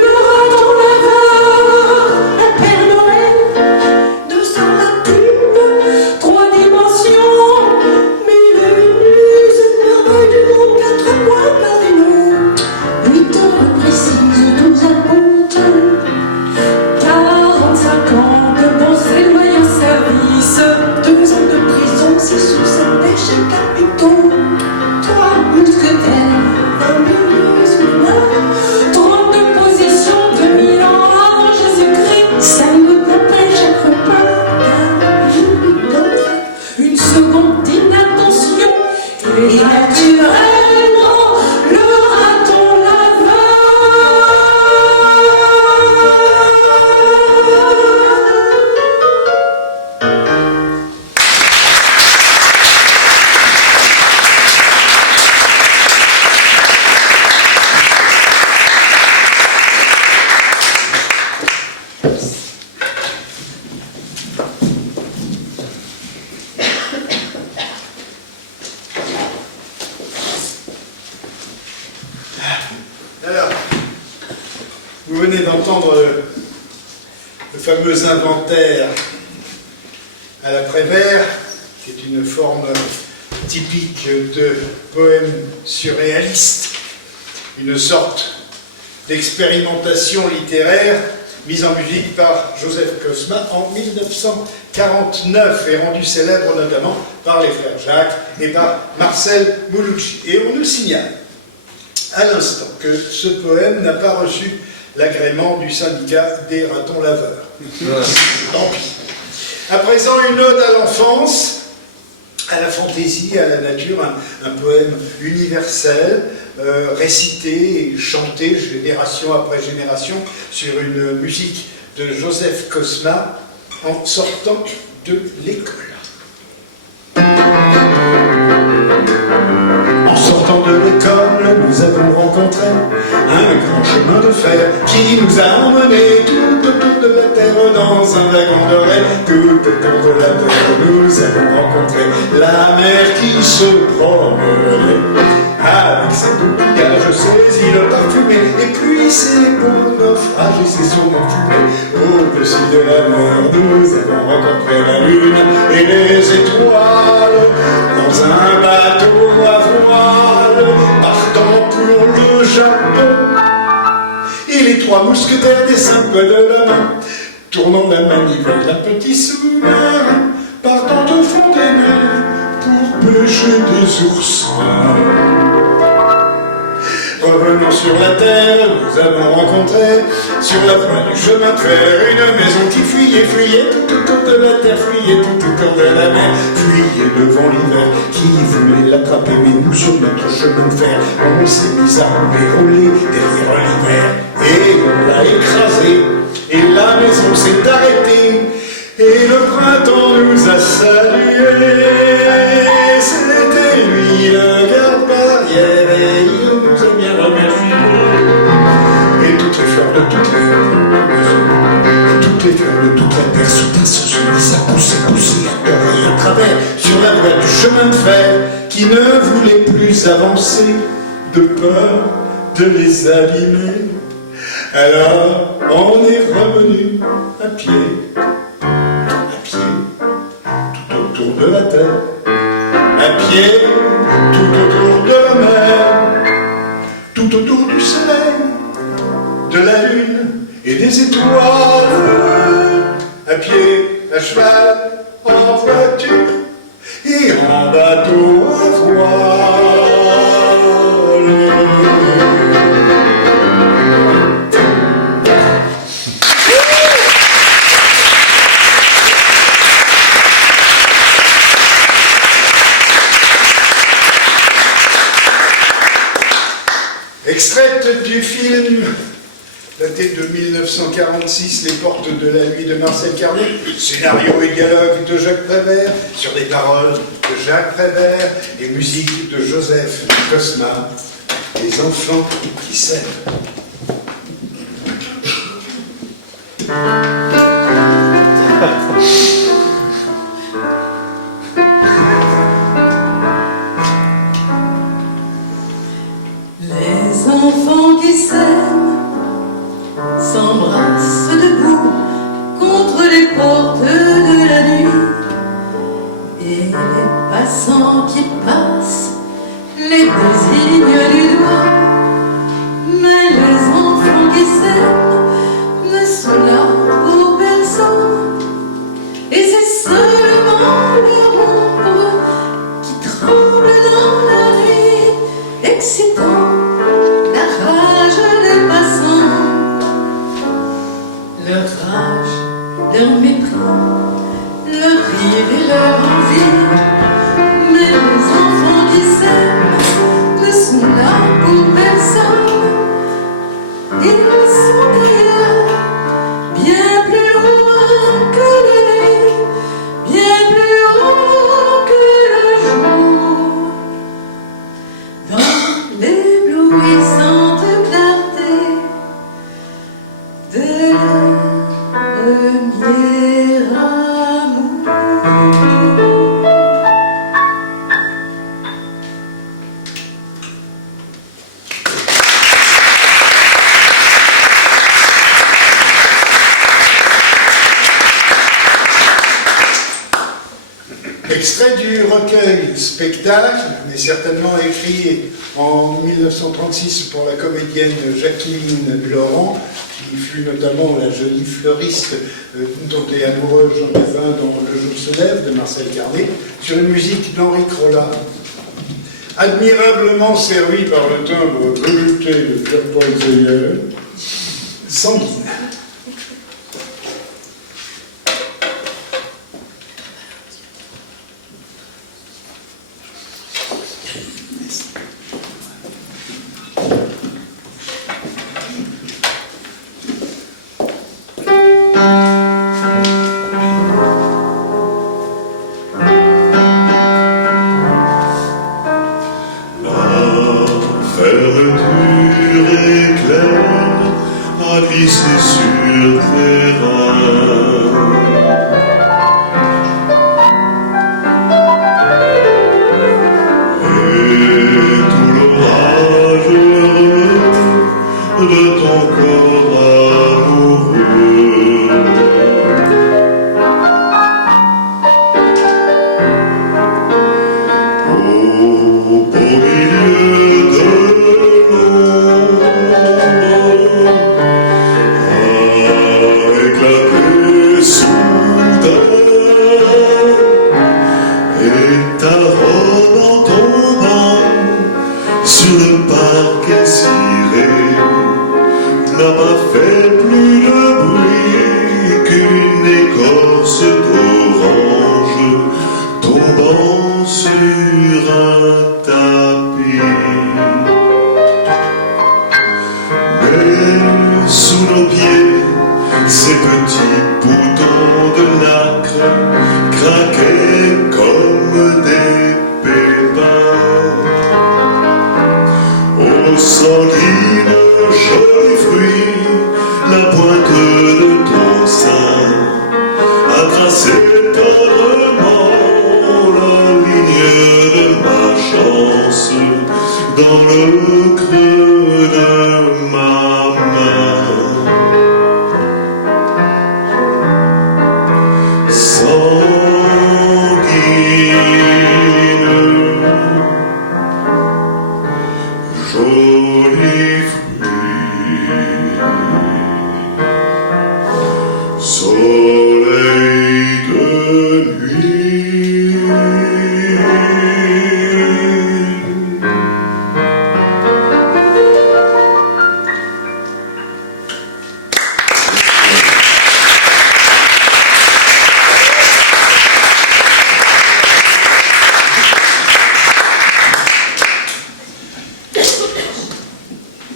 le raton laveur, un Père Noël, 200 latines, trois dimensions, mille et une nuits, merveilles du monde, 4 mois cardinaux, 8 heures précises, 12 apôtres, 45 ans de bons et loyaux services, 2 ans de prison, 6 ou 7 péchés capitaux, 3 mousquetaires, 20 milieux sous 32 positions, 2000 ans avant Jésus-Christ, 5 appels chaque repas, 48 d'autres, une seconde d'inattention, et naturellement, le raton laveur. Alors, vous venez d'entendre le fameux inventaire à la Prévert, qui est une forme typique de poème surréaliste, une sorte d'expérimentation littéraire mise en musique par Joseph Cosma en 1949 et rendue célèbre notamment par les frères Jacques et par Marcel Moulouchi. Et on nous signale à l'instant que ce poème n'a pas reçu l'agrément du syndicat des ratons laveurs. Tant pis. À présent, une ode à l'enfance, à la fantaisie, à la nature, un poème universel, récité et chanté génération après génération sur une musique de Joseph Cosma en sortant de l'école. En sortant de l'école, nous avons rencontré un grand chemin de fer qui nous a emmenés tout autour de la terre dans un wagon de rêve. Tout autour de la terre, nous avons rencontré la mer qui se promenait avec ses coquillages, ses îles parfumées, et puis ses beaux naufrages et ses saumons fumés. Au-dessus de la mer, nous avons rencontré la lune et les étoiles dans un bateau à voile partant pour le Japon. Et les 3 mousquetaires des 5 doigts de la main, tournant la manivelle d'un petit sous-marin, partant au fond des mers pour pêcher des oursins. Revenant sur la terre, nous avons rencontré sur la voie du chemin de fer une maison qui fuyait, fuyait tout autour de la terre, fuyait tout autour de la mer, fuyait devant l'hiver qui voulait l'attraper. Mais nous, sur notre chemin de fer, on s'est mis à rouler derrière l'hiver et on l'a écrasé. Et la maison s'est arrêtée et le printemps nous a salués. C'était lui le garde-barrière et il nous a bien remerciés. Et toutes les fleurs de toutes les et toutes les fleurs de toute la terre soudain se sont mises à pousser, pousser à tort et à travers sur la voie du chemin de fer qui ne voulait plus avancer de peur de les abîmer. Alors on est revenu à pied, tout autour de la terre, à pied, tout autour de la mer, tout autour du soleil, de la lune et des étoiles, à pied, à cheval, en voiture et en bateau à voile. Extraite du film daté de 1946, Les Portes de la Nuit de Marcel Carnet, scénario et dialogue de Jacques Prévert, sur des paroles de Jacques Prévert et musique de Joseph Cosma, Les enfants qui s'aiment. Les enfants qui s'aiment s'embrassent debout contre les portes de la nuit, et les passants qui passent les désignent du doigt. Mais les enfants qui s'aiment ne sont là pour personne, et c'est seulement leur ombre qui tremble dans la nuit, excitant la rage des passants. Leur rage, leur mépris, leur rire et leur envie. Mais les enfants qui s'aiment ne sont là pour personne. Ils sont ailleurs, bien plus loin que la nuit, bien plus haut que le jour. Dans l'éblouissante clarté de leur premier amour. Extrait du recueil Spectacle, mais certainement écrit en 1936 pour la comédienne Jacqueline Laurent, qui fut notamment la jolie fleuriste dont est amoureux Jean Gavin dans Le jour se lève de Marcel Carné, sur une musique d'Henri Crolla. Admirablement servi par le timbre velouté de Pierre-Paul Zeyer, sanguine.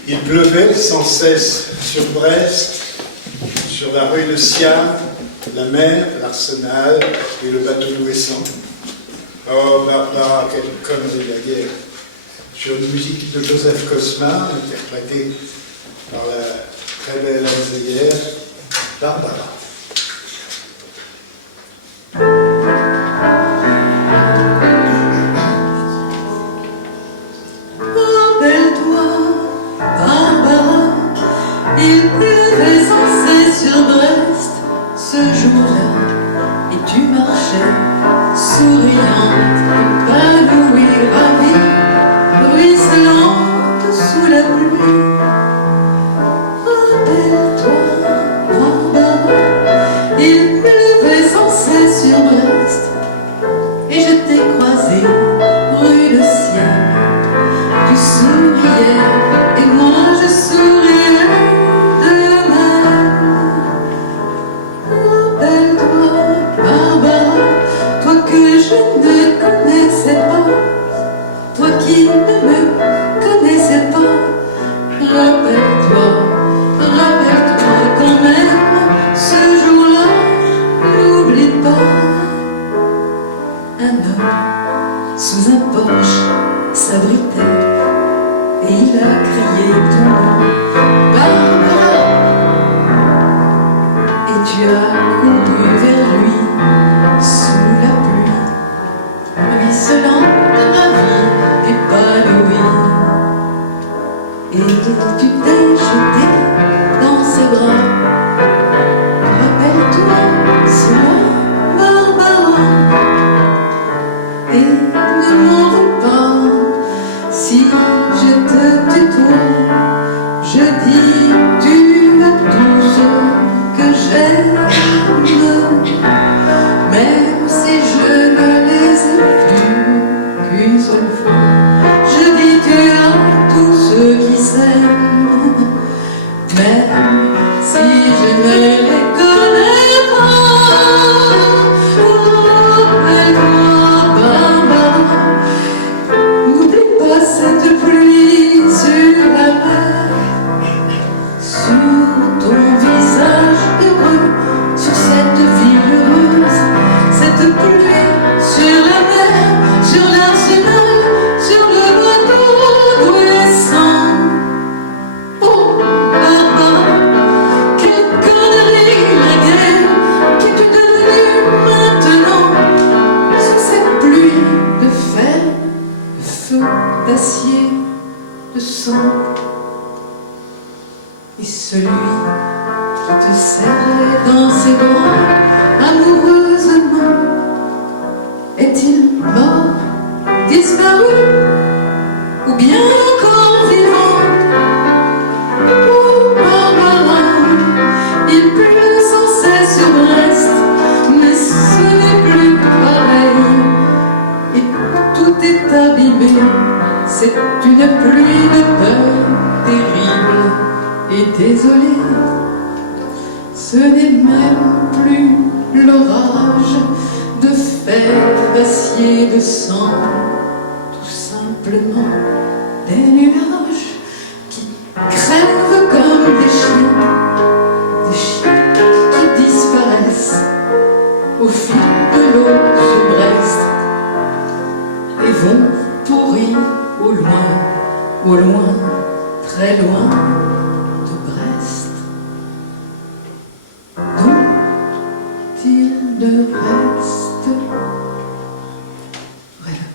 Il pleuvait sans cesse sur Brest, sur la rue de Siam, la mer, l'Arsenal et le bateau d'Ouessant. Oh, Barbara, quelle connerie la guerre! Sur une musique de Joseph Cosma, interprétée par la très belle Anne Zeyer, Barbara. Rappelle-toi, Barbara, il pleuvait sans cesse sur Brest ce jour-là, et tu marchais souriante, épanouie, ravie, ruisselante sous la pluie. Rappelle-toi, Barbara, il pleuvait sans cesse sur Brest, et je t'ai croisée rue de Sienne. Tu souriais et moi je souriais de même. Rappelle-toi, Barbara, toi que je ne connaissais pas, toi qui ne me connaissais pas. Rappelle-toi, rappelle-toi quand même, ce jour-là, n'oublie pas. Un homme sous un porche s'abritait et il a crié ton nom, Barbara, et tu as couru vers lui sous la pluie, ruisselante, ravie, épanouie, et tu t'es jeté dans ses bras. Rappelle-toi cela, Barbara, et ne m'en veux pas si je te tutoie. Je dis tu as tout ce que j'aime, même si je ne les ai vus qu'une seule fois. Je dis tu as tous ceux qui s'aiment, même si je ne les connais pas. Rappelle-toi, Barbara, n'oublie pas cette pluie sur la mer, sur ton visage heureux, sur cette ville heureuse, cette pluie sur la mer, sur l'arsenal, sur le bateau d'ouessant. Oh, Barbara, quelle connerie la guerre qu'es-tu devenue maintenant, sous cette pluie de fer, de feu, d'acier, de sang. Et celui qui te serrait dans ses bras amoureusement, est-il mort, disparu, ou bien encore vivant? Oh, Barbara, il pleut sans cesse sur Brest, mais ce n'est plus pareil, et tout est abîmé. C'est une pluie de peur terrible et désolée. Ce n'est même plus l'orage de fer, d'acier, de sang, tout simplement des nuages qui crèvent comme des chiens qui disparaissent au fil de l'eau sur Brest et vont pourrir au loin, très loin de Brest, d'où il ne reste rien.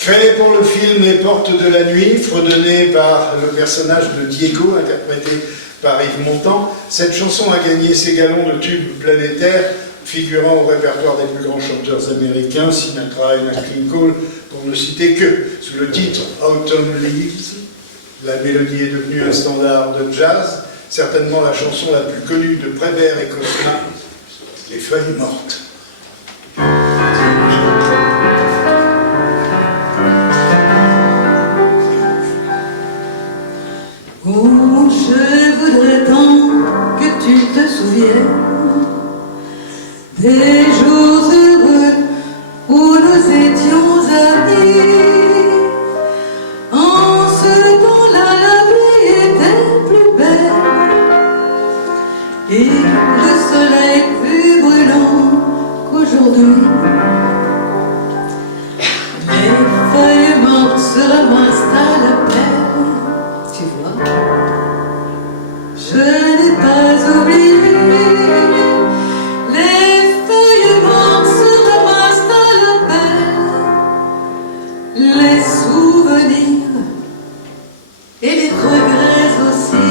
Créé pour le film Les Portes de la Nuit, fredonné par le personnage de Diego, interprété par Yves Montand, cette chanson a gagné ses galons de tubes planétaires, figurant au répertoire des plus grands chanteurs américains, Sinatra et Nat King Cole, pour ne citer que. Sous le titre Autumn Leaves, la mélodie est devenue un standard de jazz, certainement la chanson la plus connue de Prévert et Cosma, Les Feuilles Mortes. Oh, je voudrais tant que tu te souviennes des jours heureux où nous étions amis. En ce temps-là, la vie était plus belle et je n'ai pas oublié. Les feuilles mortes se ramassent à la pelle, les souvenirs et les regrets aussi.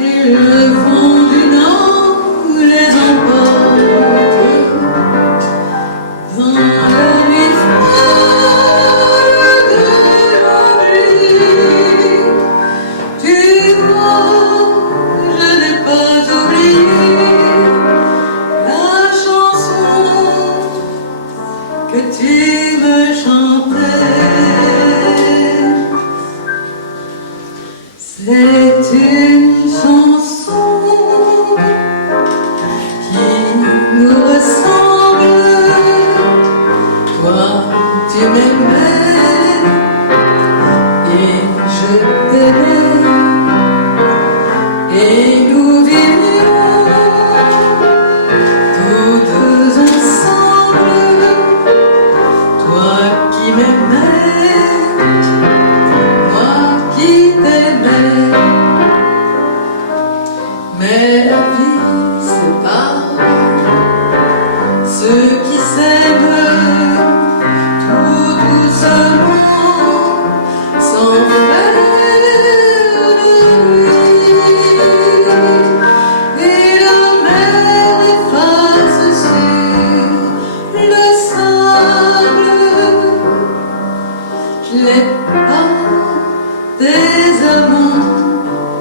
Et le vent du nord les emporte dans la nuit froide de l'oubli. Tu vois, je n'ai pas oublié la chanson que tu me chantais. C'est une chanson qui nous ressemble. Toi, tu m'aimais et je t'aimais, et nous vivions tous deux ensemble. Toi qui m'aimais, moi qui t'aimais. Mais la vie sépare ceux qui s'aiment tout doucement, sans faire de bruit. Et la mer efface sur le sable les pas des amants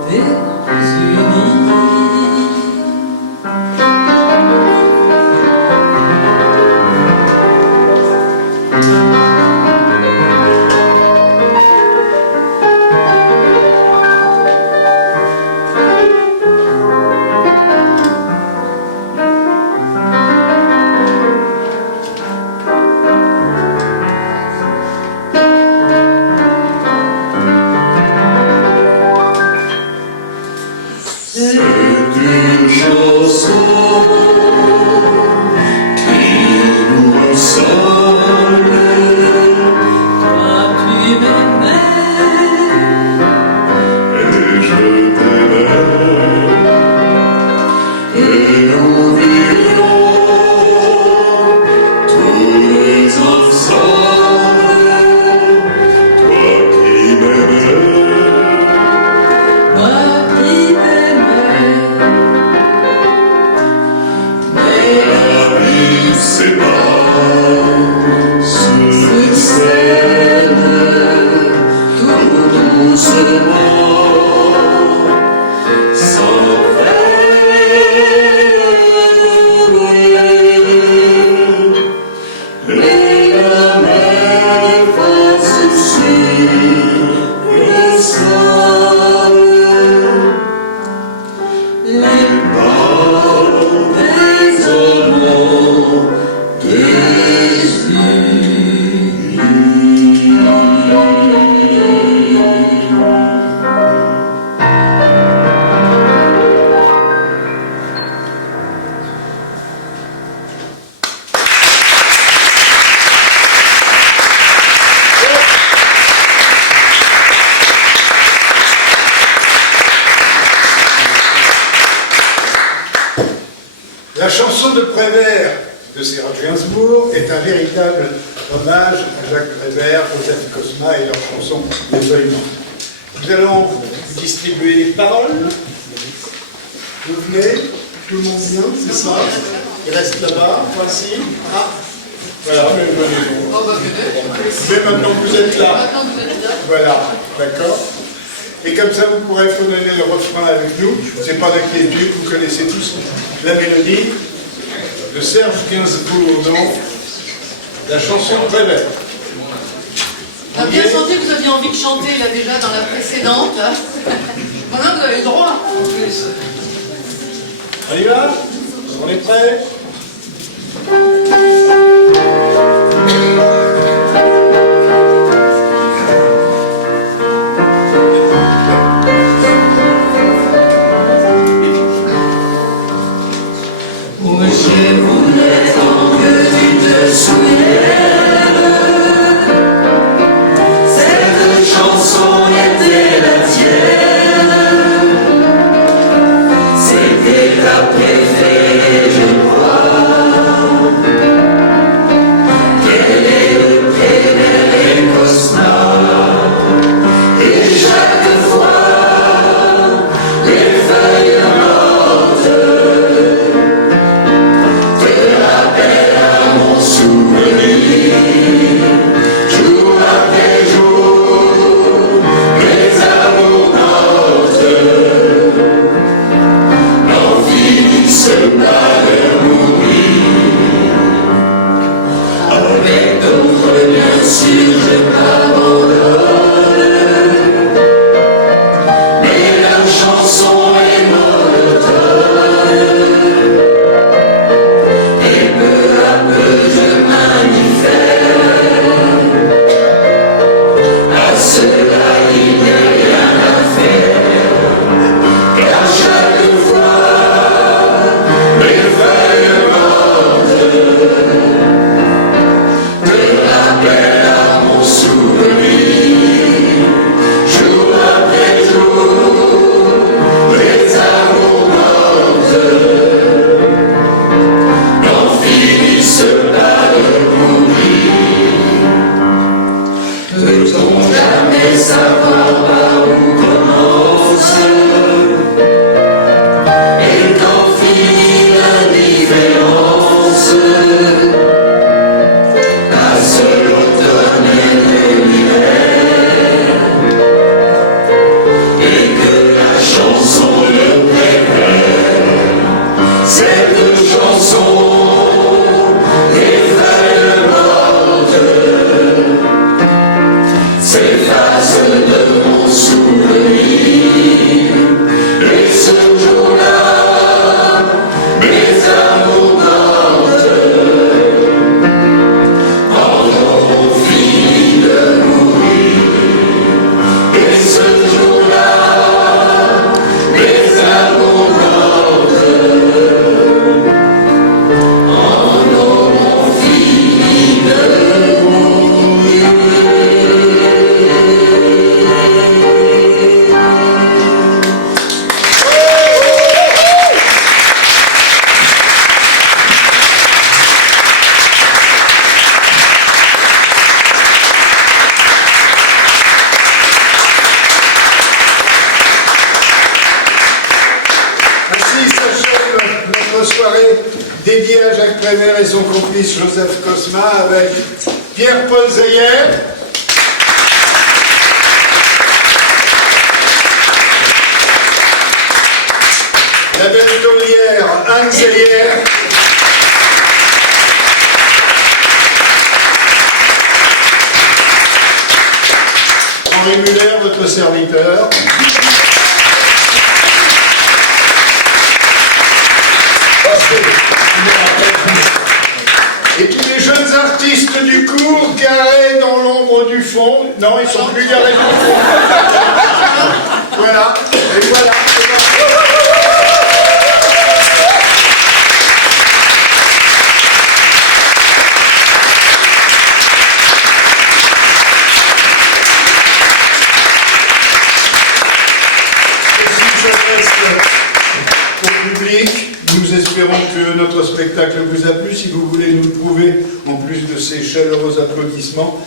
désunis. C'est une chanson qui nous ressemble. Toi tu m'aimais et je t'aimais, et nous vivions tous ensemble. Toi qui m'aimais, moi qui t'aimais. Mais la vie sépare ceux qui s'aiment tout doucement, sans faire de bruit. Et la mer efface sur le sable les pas des amants La chanson de Prévert de Serge Gainsbourg est un véritable hommage à Jacques Prévert, Joseph Cosma et leur chanson Les Feuilles Mortes. Nous allons vous distribuer les paroles. Vous venez, tout le monde vient, c'est ça? Il reste là-bas, voici. Ah, voilà, mais venez. Mais maintenant que vous êtes là. Voilà, d'accord. Et comme ça, vous pourrez donner le refrain avec nous. C'est pas avec les vieux que vous connaissez tous la mélodie de Serge Gainsbourg, non? La chanson de Prévert. On a bien senti que vous aviez envie de chanter là déjà dans la précédente. Là. Maintenant, vous avez le droit. On y va? On est prêts? Cette chanson était la tienne. dédié à Jacques Prévert et son complice Joseph Cosma avec Pierre-Paul Zeyer. La belle taulière Anne Zeyer. Henri Muller, votre serviteur. Et tous les jeunes artistes du cours garés dans l'ombre du fond. Non, ils sont plus garés dans le fond. Voilà, et voilà. Nous espérons que notre spectacle vous a plu. Si vous voulez nous le prouver, en plus de ces chaleureux applaudissements,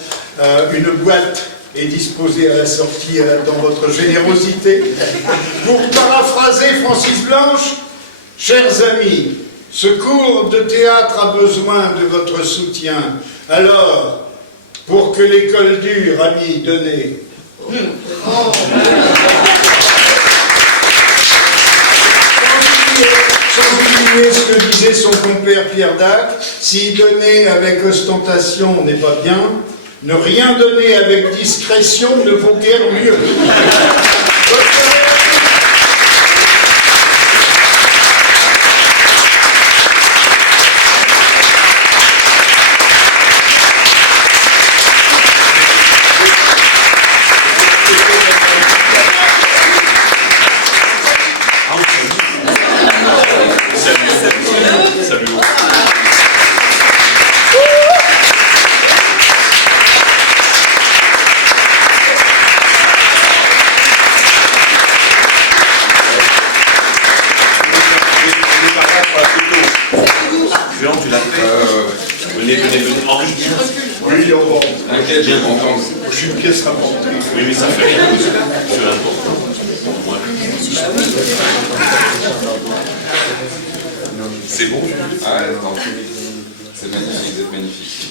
une boîte est disposée à la sortie, elle attend votre générosité. Pour paraphraser Francis Blanche, chers amis, ce cours de théâtre a besoin de votre soutien. Alors, pour que l'école dure, amis, donnez. Sans oublier ce que disait son compère Pierre Dac, si donner avec ostentation n'est pas bien, ne rien donner avec discrétion ne vaut guère mieux. Oui, on va. T'inquiète, bien content. Je suis une pièce rapportée. Oui, mais ça fait rien. C'est l'important. C'est bon, ah, c'est magnifique, vous êtes magnifique.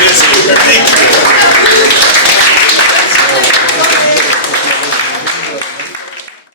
Merci au public.